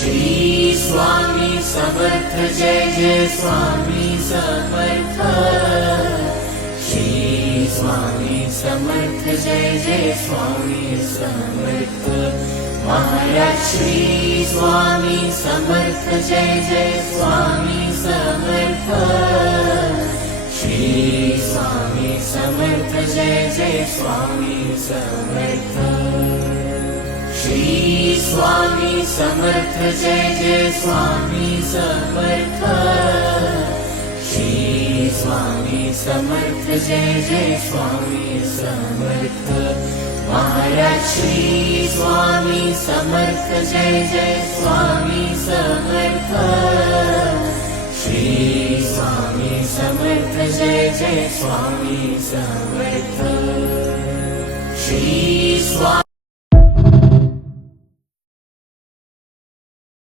Shri Swami Samarth Jai Jai Swami Samarth. Shri Swami Samarth Jai Jai Swami Samarth. Maharaj Shri Swami Samarth Jai Jai Swami Samarth. Shri Swami Samarth Jai Jai Swami Samarth. Shri Swami Samarth Jai Jai Swami Samarth. Shri Swami Samarth Jai Jai Swami Samarth. Maharaj Shri Swami Samarth Jai Jai Swami Samarth. Shri Swami Samarth Jai Jai Swami Samarth.